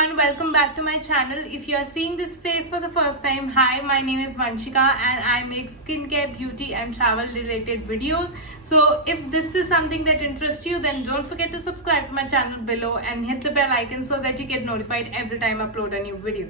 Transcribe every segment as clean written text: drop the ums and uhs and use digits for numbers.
everyone, welcome back to my channel. If you are seeing this face for the first time, hi, my name is Vanshika and I make skincare, beauty and travel related videos. So if this is something that interests you, then don't forget to subscribe to my channel below and hit the bell icon so that you get notified every time I upload a new video.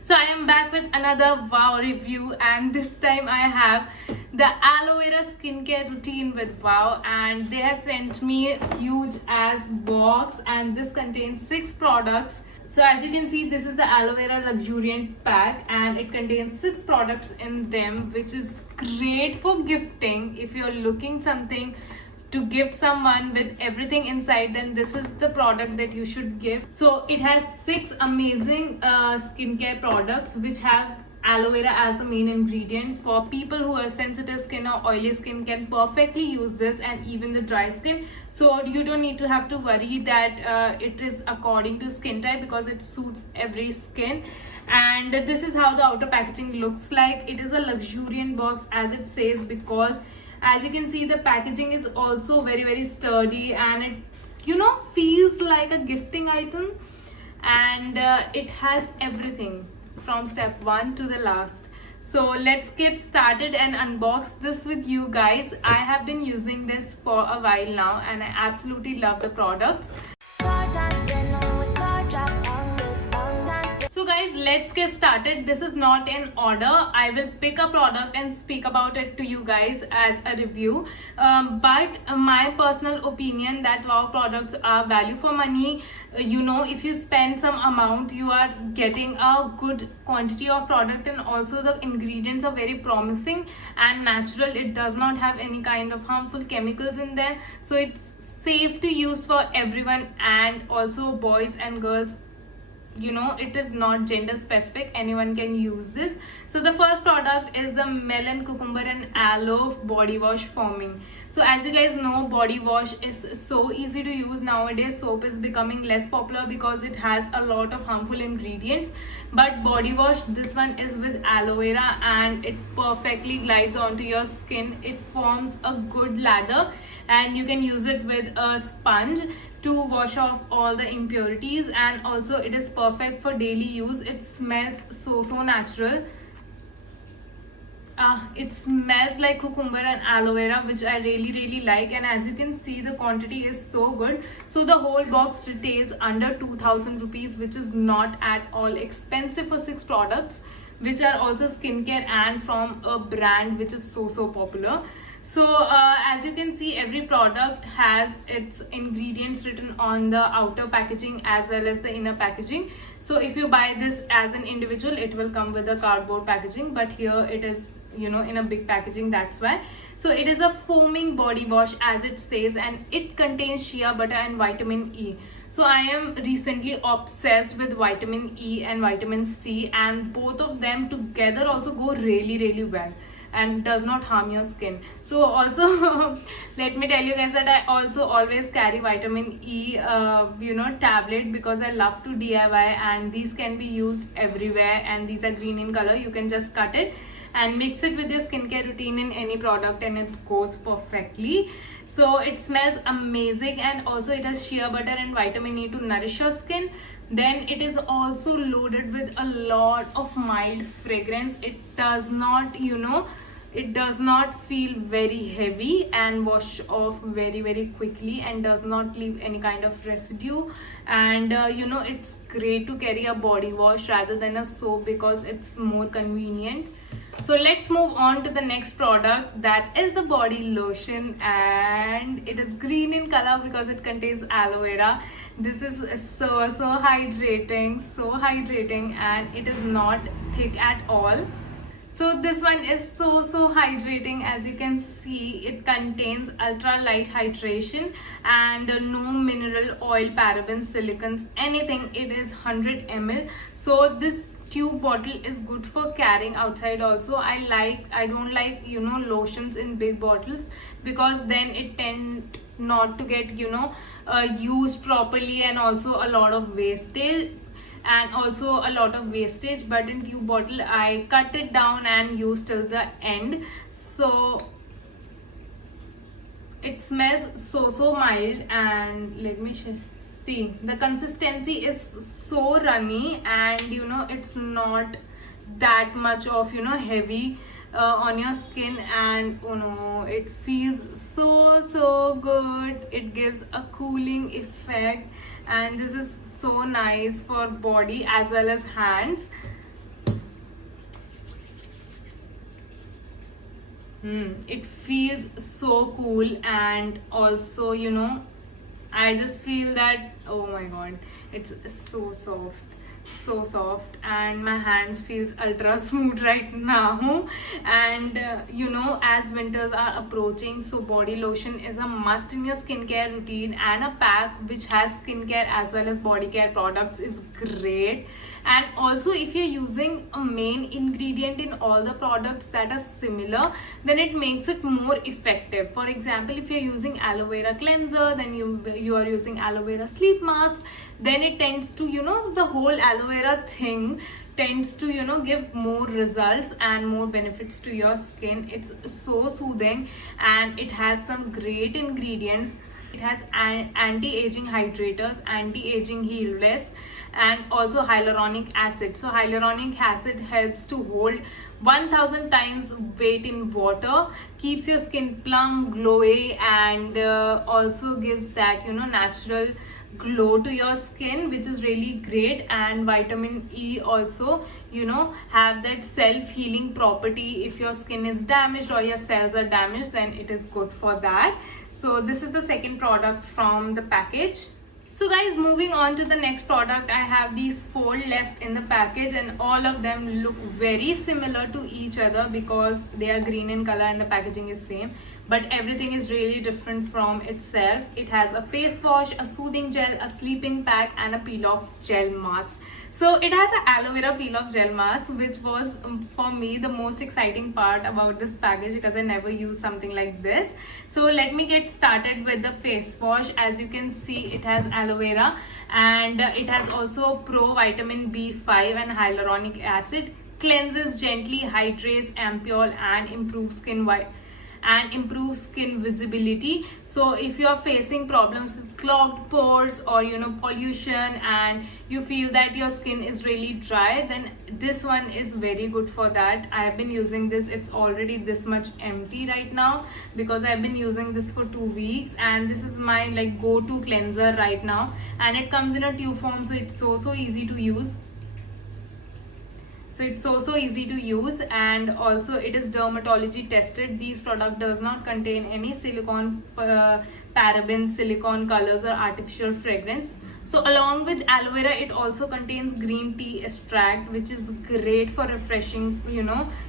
So I am back with another wow review, and this time I have the aloe vera skincare routine with Wow, and they have sent me a huge ass box, and this contains 6 products. So as you can see, this is the aloe vera luxuriant pack and it contains 6 products in them, which is great for gifting. If you're looking something to gift someone with everything inside, then this is the product that you should give. So it has 6 amazing skincare products which have aloe vera as the main ingredient. For people who have sensitive skin or oily skin can perfectly use this, and even the dry skin, so you don't need to have to worry that it is according to skin type, because it suits every skin. And this is how the outer packaging looks like. It is a luxuriant box, as it says, because as you can see, the packaging is also very sturdy, and it feels like a gifting item. And it has everything from step 1 to the last. So let's get started and unbox this with you guys. I have been using this for a while now and I absolutely love the products. So guys, let's get started. This is not in order. I will pick a product and speak about it to you guys as a review. But my personal opinion that Wow products are value for money. If you spend some amount, you are getting a good quantity of product, and also the ingredients are very promising and natural. It does not have any kind of harmful chemicals in there. So it's safe to use for everyone, and also boys and girls. It is not gender specific, anyone can use this. So the first product is the melon, cucumber and aloe body wash foaming. So as you guys know, body wash is so easy to use nowadays. Soap is becoming less popular because it has a lot of harmful ingredients, but body wash, this one is with aloe vera and it perfectly glides onto your skin. It forms a good lather, and you can use it with a sponge to wash off all the impurities, and also it is perfect for daily use. It smells so natural. It smells like cucumber and aloe vera, which I really like, and as you can see, the quantity is so good. So the whole box retails under 2000 rupees, which is not at all expensive for 6 products, which are also skincare and from a brand which is so popular. So as you can see, every product has its ingredients written on the outer packaging as well as the inner packaging. So if you buy this as an individual, it will come with a cardboard packaging, but here it is in a big packaging, that's why. So it is a foaming body wash, as it says, and it contains shea butter and vitamin E. So I am recently obsessed with vitamin E and vitamin C, and both of them together also go really well and does not harm your skin. So also let me tell you guys that I also always carry vitamin E tablet, because I love to DIY, and these can be used everywhere, and these are green in color. You can just cut it and mix it with your skincare routine in any product and it goes perfectly. So it smells amazing, and also it has shea butter and vitamin E to nourish your skin. Then it is also loaded with a lot of mild fragrance. It does not it does not feel very heavy and wash off very quickly, and does not leave any kind of residue. And it's great to carry a body wash rather than a soap, because it's more convenient. So let's move on to the next product, that is the body lotion, and it is green in color because it contains aloe vera. This is so hydrating, and it is not thick at all. So this one is so hydrating. As you can see, it contains ultra light hydration and no mineral oil, parabens, silicons, anything. It is 100 ml. So this tube bottle is good for carrying outside also. I don't like lotions in big bottles, because then it tend not to get used properly, and also a lot of wastage. But in tube bottle I cut it down and use till the end. So it smells so mild, and let me See, the consistency is so runny, and it's not that much of heavy on your skin, and it feels so good. It gives a cooling effect, and this is so nice for body as well as hands. It feels so cool, and also I just feel that, oh my god, it's so soft, and my hands feels ultra smooth right now. And as winters are approaching, so body lotion is a must in your skincare routine, and a pack which has skincare as well as body care products is great. And also, if you're using a main ingredient in all the products that are similar, then it makes it more effective. For example, if you're using aloe vera cleanser, then you are using aloe vera sleep mask, then it tends to the whole aloe vera thing tends to give more results and more benefits to your skin. It's so soothing, and it has some great ingredients. It has anti-aging hydrators, anti-aging healers, and also hyaluronic acid. So hyaluronic acid helps to hold 1000 times weight in water, keeps your skin plump, glowy, and also gives that natural glow to your skin, which is really great. And vitamin E also have that self-healing property. If your skin is damaged or your cells are damaged, then it is good for that. So this is the second product from the package. So guys, moving on to the next product, I have these 4 left in the package, and all of them look very similar to each other because they are green in color and the packaging is same, but everything is really different from itself. It has a face wash, a soothing gel, a sleeping pack, and a peel off gel mask. So it has an aloe vera peel off gel mask, which was for me the most exciting part about this package because I never used something like this. So let me get started with the face wash. As you can see, it has aloe vera, and it has also pro vitamin B5 and hyaluronic acid. Cleanses gently, hydrates, ampule, and improves skin visibility. So if you are facing problems with clogged pores or pollution, and you feel that your skin is really dry, then this one is very good for that. I have been using this. It's already this much empty right now because I've been using this for 2 weeks, and this is my go-to cleanser right now, and it comes in a tube form, so it's so easy to use. So it's so easy to use, and also it is dermatology tested. These product does not contain any silicone, parabens, silicone colors, or artificial fragrance. So along with aloe vera, it also contains green tea extract, which is great for refreshing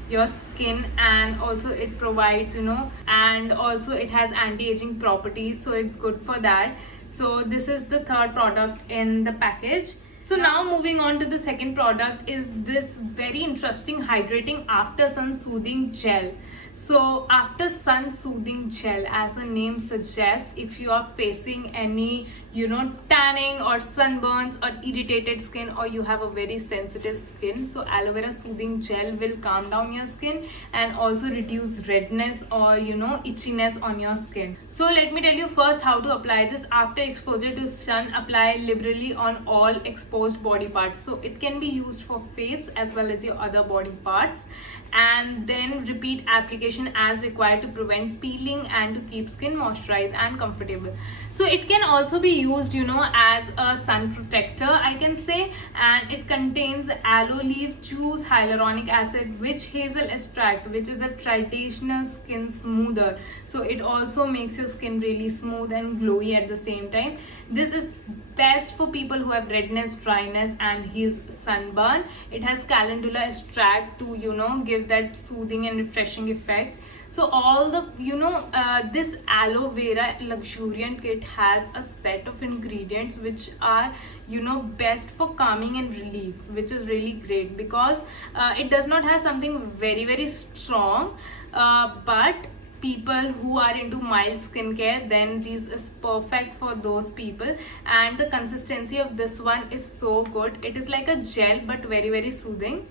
your skin, and also it provides and also it has anti-aging properties, so it's good for that. So this is the third product in the package. So now moving on to the second product is this very interesting hydrating after sun soothing gel. So after sun soothing gel, as the name suggests, if you are facing any tanning or sunburns or irritated skin, or you have a very sensitive skin, so aloe vera soothing gel will calm down your skin and also reduce redness or itchiness on your skin. So let me tell you first how to apply this. After exposure to sun, apply liberally on all exposed body parts. So it can be used for face as well as your other body parts, and then repeat application as required to prevent peeling and to keep skin moisturized and comfortable. So it can also be used as a sun protector, I can say, and it contains aloe leaf juice, hyaluronic acid, witch hazel extract, which is a traditional skin smoother. So it also makes your skin really smooth and glowy at the same time. This is best for people who have redness, dryness, and heals sunburn. It has calendula extract to give that soothing and refreshing effect. So all the this aloe vera luxuriant kit has a set of ingredients which are best for calming and relief, which is really great because it does not have something very strong, but people who are into mild skincare, then this is perfect for those people. And the consistency of this one is so good. It is like a gel but very soothing.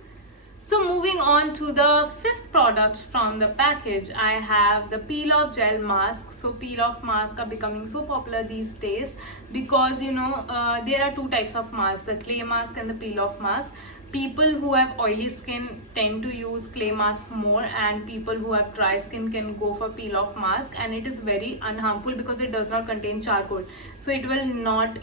So moving on to the fifth products from the package. I have the peel off gel mask. So peel off masks are becoming so popular these days because there are two types of masks, the clay mask and the peel off mask. People who have oily skin tend to use clay mask more, and people who have dry skin can go for peel off mask, and it is very unharmful because it does not contain charcoal, so it will not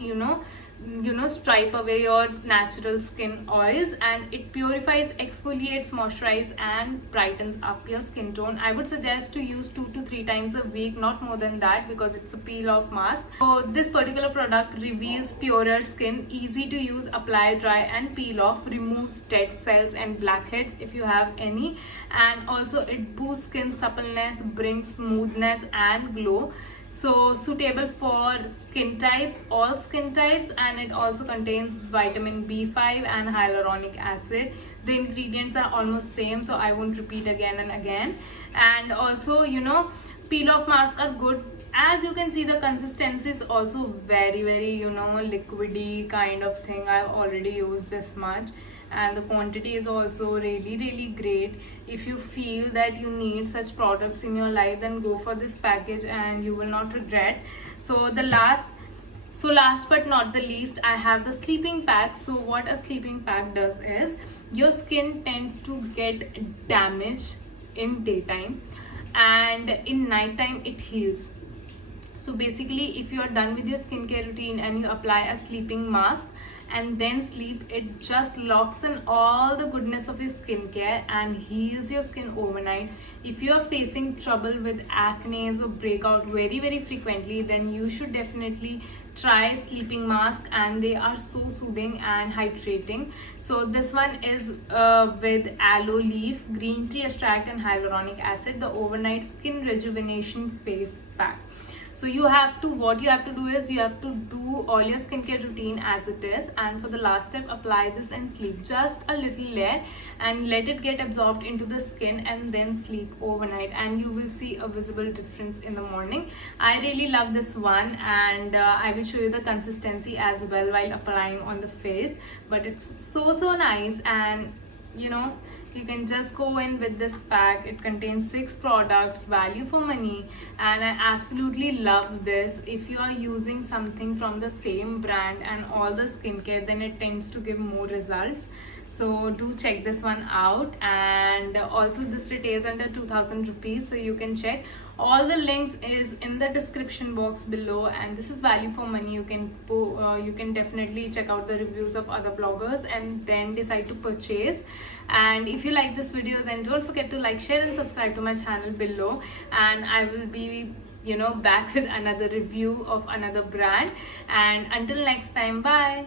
stripe away your natural skin oils, and it purifies, exfoliates, moisturizes and brightens up your skin tone. I would suggest to use 2 to 3 times a week, not more than that, because it's a peel off mask. So this particular product reveals purer skin, easy to use, apply, dry and peel off, removes dead cells and blackheads if you have any, and also it boosts skin suppleness, brings smoothness and glow. So suitable for skin types, all skin types, and it also contains vitamin B5 and hyaluronic acid. The ingredients are almost same, so I won't repeat again and again. And also peel off masks are good. As you can see, the consistency is also very liquidy kind of thing. I've already used this much, and the quantity is also really great. If you feel that you need such products in your life, then go for this package and you will not regret. So last but not the least, I have the sleeping pack. So what a sleeping pack does is, your skin tends to get damaged in daytime and in nighttime it heals. So basically, if you are done with your skincare routine and you apply a sleeping mask and then sleep, it just locks in all the goodness of your skincare and heals your skin overnight. If you are facing trouble with acne or breakout very frequently, then you should definitely try sleeping mask, and they are so soothing and hydrating. So this one is with aloe leaf, green tea extract and hyaluronic acid, the overnight skin rejuvenation face pack. So what you have to do is, you have to do all your skincare routine as it is, and for the last step, apply this and sleep just a little layer and let it get absorbed into the skin, and then sleep overnight, and you will see a visible difference in the morning. I really love this one, and I will show you the consistency as well while applying on the face. But it's so nice, and you can just go in with this pack. It contains 6 products, value for money, and I absolutely love this. If you are using something from the same brand and all the skincare, then it tends to give more results. So do check this one out. And also this retails under 2000 rupees, so you can check. All the links is in the description box below, and this is value for money. You can definitely check out the reviews of other bloggers and then decide to purchase. And if you like this video, then don't forget to like, share and subscribe to my channel below, and I will be back with another review of another brand. And until next time, bye.